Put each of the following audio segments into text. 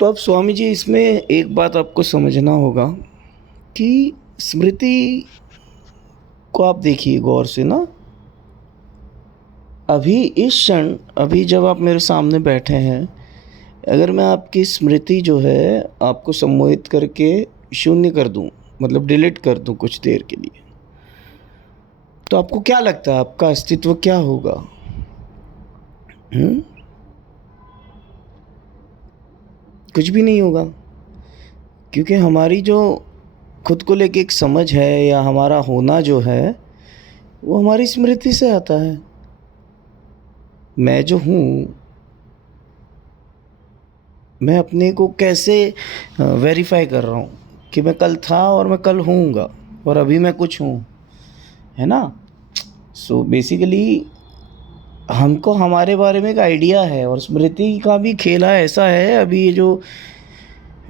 तो अब स्वामी जी इसमें एक बात आपको समझना होगा कि स्मृति को आप देखिए गौर से ना। अभी इस क्षण, अभी जब आप मेरे सामने बैठे हैं, अगर मैं आपकी स्मृति जो है आपको सम्मोहित करके शून्य कर दूं, मतलब डिलीट कर दूं कुछ देर के लिए, तो आपको क्या लगता है आपका अस्तित्व क्या होगा? हम्म? कुछ भी नहीं होगा। क्योंकि हमारी जो खुद को लेके एक समझ है या हमारा होना जो है, वो हमारी स्मृति से आता है। मैं जो हूँ, मैं अपने को कैसे वेरीफाई कर रहा हूँ कि मैं कल था और मैं कल होऊंगा और अभी मैं कुछ हूँ, है ना? सो बेसिकली हमको हमारे बारे में एक आइडिया है, और स्मृति का भी खेला ऐसा है अभी ये जो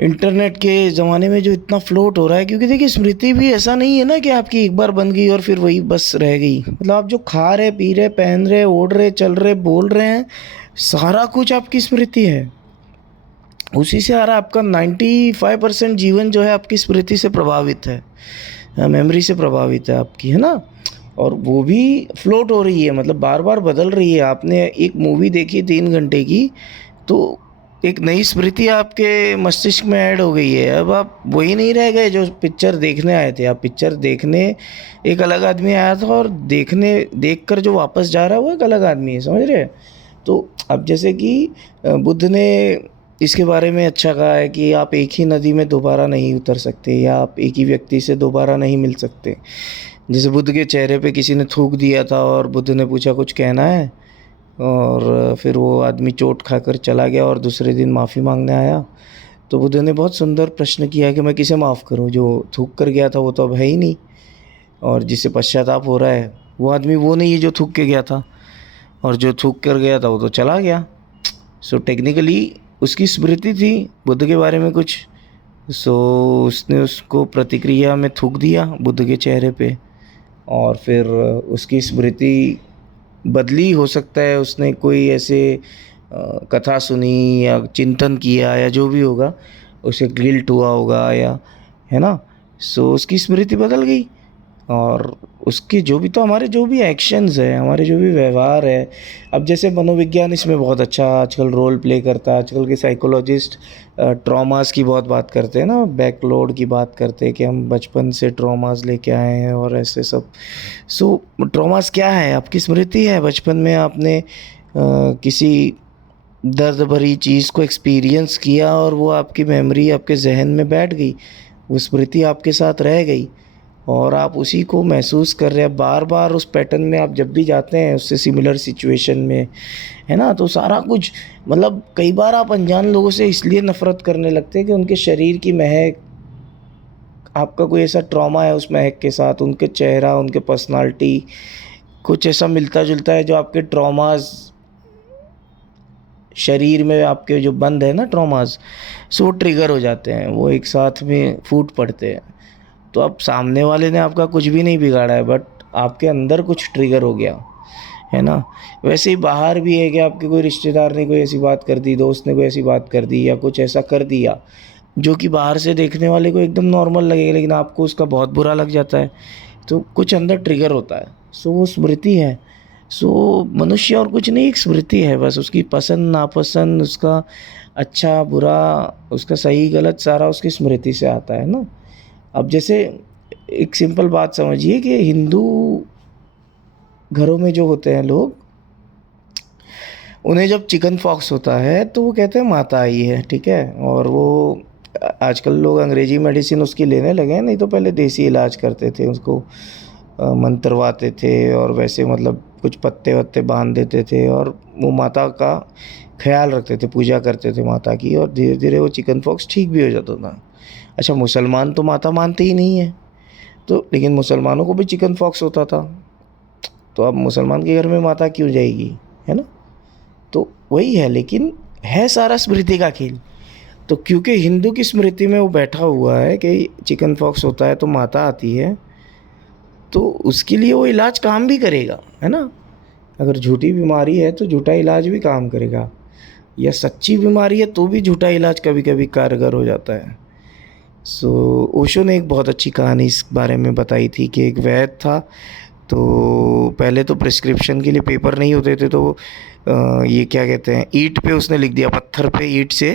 इंटरनेट के ज़माने में जो इतना फ्लोट हो रहा है। क्योंकि देखिए, स्मृति भी ऐसा नहीं है ना कि आपकी एक बार बन गई और फिर वही बस रह गई। मतलब आप जो खा रहे, पी रहे, पहन रहे, ओढ़ रहे, चल रहे, बोल रहे हैं, सारा कुछ आपकी स्मृति है। उसी से आ रहा है। आपका 95% जीवन जो है आपकी स्मृति से प्रभावित है, मेमोरी से प्रभावित है आपकी, है ना? और वो भी फ्लोट हो रही है, मतलब बार बार बदल रही है। आपने एक मूवी देखी 3 घंटे की, तो एक नई स्मृति आपके मस्तिष्क में ऐड हो गई है। अब आप वही नहीं रह गए जो पिक्चर देखने आए थे। आप पिक्चर देखने एक अलग आदमी आया था, और देख कर जो वापस जा रहा है वो एक अलग आदमी है, समझ रहे हैं? तो अब जैसे कि बुद्ध ने इसके बारे में अच्छा कहा है कि आप एक ही नदी में दोबारा नहीं उतर सकते, या आप एक ही व्यक्ति से दोबारा नहीं मिल सकते। जैसे बुद्ध के चेहरे पे किसी ने थूक दिया था और बुद्ध ने पूछा कुछ कहना है, और फिर वो आदमी चोट खाकर चला गया और दूसरे दिन माफ़ी मांगने आया। तो बुद्ध ने बहुत सुंदर प्रश्न किया कि मैं किसे माफ़ करूं? जो थूक कर गया था वो तो अब है ही नहीं, और जिसे पश्चाताप हो रहा है वो आदमी वो नहीं है जो थूक के गया था, और जो थूक कर गया था वो तो चला गया। सो टेक्निकली उसकी स्मृति थी बुद्ध के बारे में कुछ। सो उसने उसको प्रतिक्रिया में थूक दिया बुद्ध के चेहरे पे, और फिर उसकी स्मृति बदली। हो सकता है उसने कोई ऐसे कथा सुनी या चिंतन किया या जो भी होगा, उसे गिल्ट हुआ होगा, या, है ना? सो उसकी स्मृति बदल गई। और उसके जो भी, तो हमारे जो भी एक्शंस है, हमारे जो भी व्यवहार है। अब जैसे मनोविज्ञान इसमें बहुत अच्छा आजकल रोल प्ले करता है। आजकल के साइकोलॉजिस्ट ट्रॉमास की बहुत बात करते हैं ना, बैकलोड की बात करते हैं कि हम बचपन से ट्रॉमास लेके आए हैं और ऐसे सब। सो ट्रॉमास क्या है? आपकी स्मृति है। बचपन में आपने किसी दर्द भरी चीज़ को एक्सपीरियंस किया और वो आपकी मेमोरी आपके जहन में बैठ गई, वो स्मृति आपके साथ रह गई, और आप उसी को महसूस कर रहे हैं बार बार। उस पैटर्न में आप जब भी जाते हैं उससे सिमिलर सिचुएशन में, है ना? तो सारा कुछ, मतलब कई बार आप अनजान लोगों से इसलिए नफ़रत करने लगते हैं कि उनके शरीर की महक, आपका कोई ऐसा ट्रॉमा है उस महक के साथ, उनके चेहरा, उनके पर्सनालिटी कुछ ऐसा मिलता जुलता है जो आपके ट्रॉमास शरीर में, आपके जो बंद है ना ट्रॉमास, सो वो ट्रिगर हो जाते हैं, वो एक साथ में फूट पड़ते हैं। तो अब सामने वाले ने आपका कुछ भी नहीं बिगाड़ा है, बट आपके अंदर कुछ ट्रिगर हो गया, है ना? वैसे ही बाहर भी है कि आपके कोई रिश्तेदार ने कोई ऐसी बात कर दी, दोस्त ने कोई ऐसी बात कर दी, या कुछ ऐसा कर दिया जो कि बाहर से देखने वाले को एकदम नॉर्मल लगेगा, लेकिन आपको उसका बहुत बुरा लग जाता है। तो कुछ अंदर ट्रिगर होता है। सो वो स्मृति है। सो मनुष्य और कुछ नहीं, एक स्मृति है बस। उसकी पसंद नापसंद, उसका अच्छा बुरा, उसका सही गलत, सारा उसकी स्मृति से आता है ना। अब जैसे एक सिंपल बात समझिए कि हिंदू घरों में जो होते हैं लोग, उन्हें जब चिकन पॉक्स होता है तो वो कहते हैं माता आई है, ठीक है? और वो आजकल लोग अंग्रेजी मेडिसिन उसकी लेने लगे हैं, नहीं तो पहले देसी इलाज करते थे, उसको मंत्रवाते थे, और वैसे मतलब कुछ पत्ते वत्ते बांध देते थे, और वो माता का ख्याल रखते थे, पूजा करते थे माता की, और धीरे धीरे वो चिकन पॉक्स ठीक भी हो जाता था। अच्छा, मुसलमान तो माता मानते ही नहीं है, तो लेकिन मुसलमानों को भी चिकन पॉक्स होता था। तो अब मुसलमान के घर में माता क्यों जाएगी, है ना? तो वही है, लेकिन है सारा स्मृति का खेल। तो क्योंकि हिंदू की स्मृति में वो बैठा हुआ है कि चिकन पॉक्स होता है तो माता आती है, तो उसके लिए वो इलाज काम भी करेगा, है ना? अगर झूठी बीमारी है तो झूठा इलाज भी काम करेगा। या सच्ची बीमारी है तो भी झूठा इलाज कभी कभी कारगर हो जाता है। सो ओशो ने एक बहुत अच्छी कहानी इस बारे में बताई थी कि एक वैद्य था। तो पहले तो प्रिस्क्रिप्शन के लिए पेपर नहीं होते थे, तो ये क्या कहते हैं, ईंट पे उसने लिख दिया, पत्थर पे ईंट से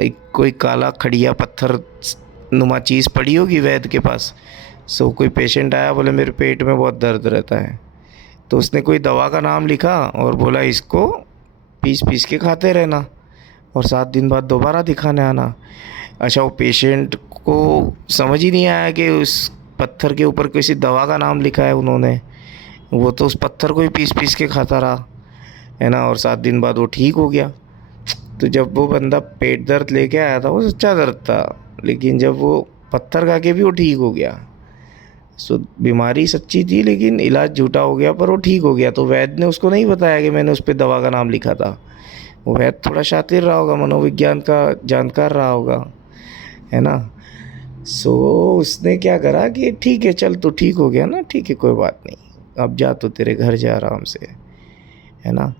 एक कोई काला खड़िया पत्थर नुमा चीज़ पड़ी होगी वैद्य के पास। सो कोई पेशेंट आया, बोले मेरे पेट में बहुत दर्द रहता है, तो उसने कोई दवा का नाम लिखा और बोला इसको पीस पीस के खाते रहना और 7 दिन बाद दोबारा दिखाने आना। अच्छा, वो पेशेंट को समझ ही नहीं आया कि उस पत्थर के ऊपर किसी दवा का नाम लिखा है उन्होंने। वो तो उस पत्थर को ही पीस पीस के खाता रहा, है ना, और 7 दिन बाद वो ठीक हो गया। तो जब वो बंदा पेट दर्द लेके आया था, वो सच्चा दर्द था, लेकिन जब वो पत्थर खा के भी वो ठीक हो गया। सो बीमारी सच्ची थी लेकिन इलाज झूठा हो गया, पर वो ठीक हो गया। तो वैद्य ने उसको नहीं बताया कि मैंने उस पर दवा का नाम लिखा था। वो वैद्य थोड़ा शातिर रहा होगा, मनोविज्ञान का जानकार रहा होगा, है ना। सो उसने क्या करा कि ठीक है चल, तो ठीक हो गया ना, ठीक है कोई बात नहीं, अब जा तो तेरे घर जा आराम से, है ना।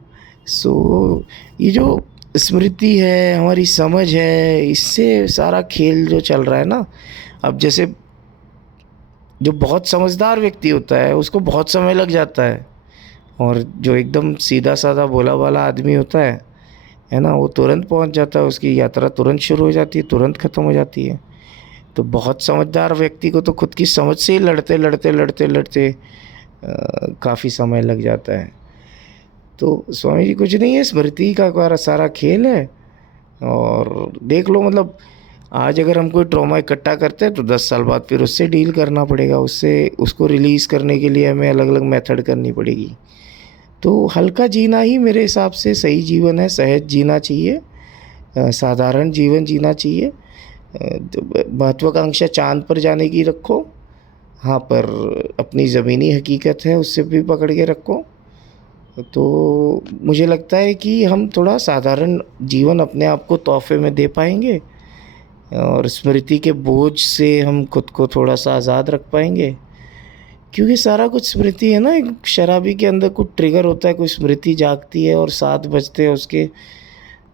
सो ये जो स्मृति है, हमारी समझ है, इससे सारा खेल जो चल रहा है ना। अब जैसे जो बहुत समझदार व्यक्ति होता है उसको बहुत समय लग जाता है, और जो एकदम सीधा साधा भोला भाला आदमी होता है ना, वो तुरंत पहुंच जाता है, उसकी यात्रा तुरंत शुरू हो जाती है, तुरंत ख़त्म हो जाती है। तो बहुत समझदार व्यक्ति को तो खुद की समझ से ही लड़ते लड़ते लड़ते लड़ते काफ़ी समय लग जाता है। तो स्वामी जी कुछ नहीं है, स्मृति का सारा खेल है। और देख लो, मतलब आज अगर हम कोई ट्रॉमा इकट्ठा करते हैं तो 10 साल बाद फिर उससे डील करना पड़ेगा, उससे उसको रिलीज़ करने के लिए हमें अलग अलग मेथड करनी पड़ेगी। तो हल्का जीना ही मेरे हिसाब से सही जीवन है, सहज जीना चाहिए, साधारण जीवन जीना चाहिए। महत्वाकांक्षा चाँद पर जाने की रखो, हाँ, पर अपनी ज़मीनी हकीकत है उससे भी पकड़ के रखो। तो मुझे लगता है कि हम थोड़ा साधारण जीवन अपने आप को तोहफे में दे पाएंगे, और स्मृति के बोझ से हम खुद को थोड़ा सा आज़ाद रख पाएंगे। क्योंकि सारा कुछ स्मृति है ना। एक शराबी के अंदर कुछ ट्रिगर होता है, कोई स्मृति जागती है और 7 बजते हैं उसके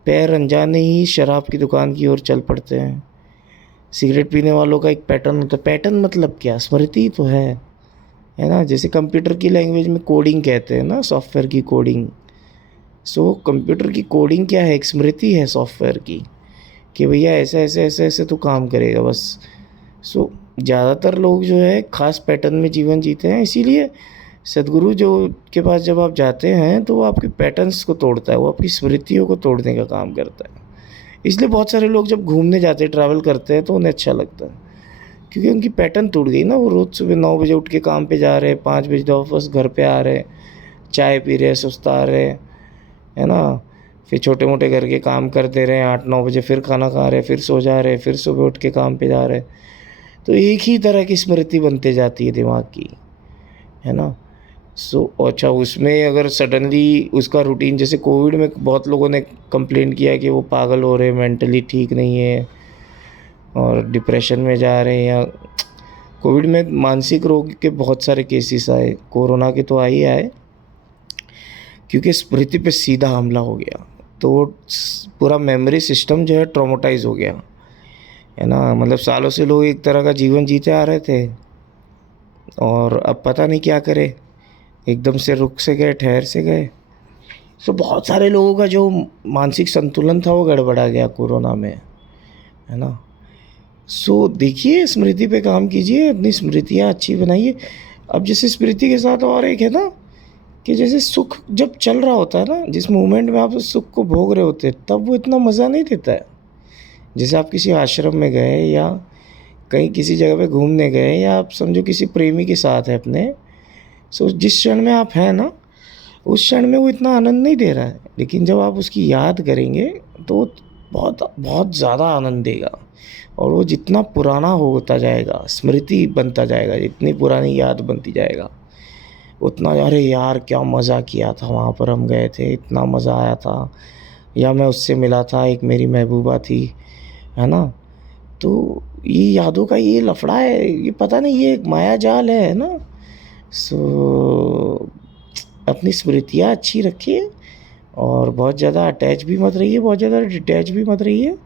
पैर अनजाने ही शराब की दुकान की ओर चल पड़ते हैं। सिगरेट पीने वालों का एक पैटर्न होता है। पैटर्न मतलब क्या, स्मृति तो है ना। जैसे कंप्यूटर की लैंग्वेज में कोडिंग कहते हैं ना, सॉफ्टवेयर की कोडिंग। सो कंप्यूटर की कोडिंग क्या है, एक स्मृति है सॉफ्टवेयर की, कि भैया ऐसे ऐसे ऐसे ऐसे तो काम करेगा बस। सो ज़्यादातर लोग जो है ख़ास पैटर्न में जीवन जीते हैं, इसीलिए सदगुरु जो के पास जब आप जाते हैं तो वो आपके पैटर्न्स को तोड़ता है, वो आपकी स्मृतियों को तोड़ने का काम करता है। इसलिए बहुत सारे लोग जब घूमने जाते हैं, ट्रैवल करते हैं, तो उन्हें अच्छा लगता है, क्योंकि उनकी पैटर्न टूट गई ना। वो रोज़ सुबह 9 बजे उठ के काम पे जा रहे हैं, 5 बजे वापस घर पे आ रहे, चाय पी रहे, सुस्ता रहे, है ना। फिर छोटे मोटे घर के काम करते रहे, 8-9 बजे फिर खाना खा रहे, फिर सो जा रहे, फिर सुबह उठ के काम पे जा रहे। तो एक ही तरह की स्मृति बनते जाती है दिमाग की, है ना। सो अच्छा, उसमें अगर सडनली उसका रूटीन, जैसे कोविड में बहुत लोगों ने कंप्लेंट किया कि वो पागल हो रहे, मेंटली ठीक नहीं है और डिप्रेशन में जा रहे हैं, या कोविड में मानसिक रोग के बहुत सारे केसेस आए, कोरोना के तो आए आए, क्योंकि स्मृति पे सीधा हमला हो गया। तो पूरा मेमोरी सिस्टम जो है ट्रॉमेटाइज हो गया, है ना। मतलब सालों से लोग एक तरह का जीवन जीते आ रहे थे, और अब पता नहीं क्या करे, एकदम से रुक से गए, ठहर से गए। सो बहुत सारे लोगों का जो मानसिक संतुलन था वो गड़बड़ा गया कोरोना में, है ना। सो देखिए, स्मृति पे काम कीजिए, अपनी स्मृतियाँ अच्छी बनाइए। अब जैसे स्मृति के साथ और एक है ना, कि जैसे सुख जब चल रहा होता है ना, जिस मोमेंट में आप उस सुख को भोग रहे होते हैं, तब वो इतना मज़ा नहीं देता है। जैसे आप किसी आश्रम में गए, या कहीं किसी जगह पे घूमने गए, या आप समझो किसी प्रेमी के साथ है अपने, सो जिस क्षण में आप हैं ना, उस क्षण में वो इतना आनंद नहीं दे रहा है, लेकिन जब आप उसकी याद करेंगे तो बहुत बहुत ज़्यादा आनंद देगा। और वो जितना पुराना होता जाएगा, स्मृति बनता जाएगा, जितनी पुरानी याद बनती जाएगा, उतना अरे यार क्या मज़ा किया था, वहाँ पर हम गए थे, इतना मज़ा आया था, या मैं उससे मिला था, एक मेरी महबूबा थी, है ना। तो ये यादों का ये लफड़ा है, ये पता नहीं, ये एक माया जाल है ना। सो अपनी स्मृतियाँ अच्छी रखिए, और बहुत ज़्यादा अटैच भी मत रहिए, बहुत ज़्यादा डिटैच भी मत रहिए।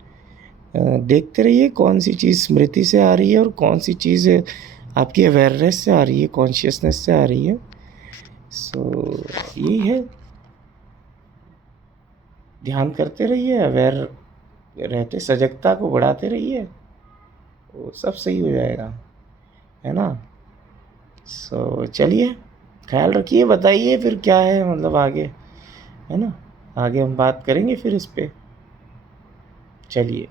देखते रहिए कौन सी चीज़ स्मृति से आ रही है और कौन सी चीज़ आपकी अवेयरनेस से आ रही है, कॉन्शियसनेस से आ रही है। सो यही है, ध्यान करते रहिए, अवेयर रहते, सजगता को बढ़ाते रहिए, वो सब सही हो जाएगा, है ना। सो चलिए, ख्याल रखिए, बताइए फिर क्या है मतलब आगे, है ना। आगे हम बात करेंगे फिर इस पे। चलिए।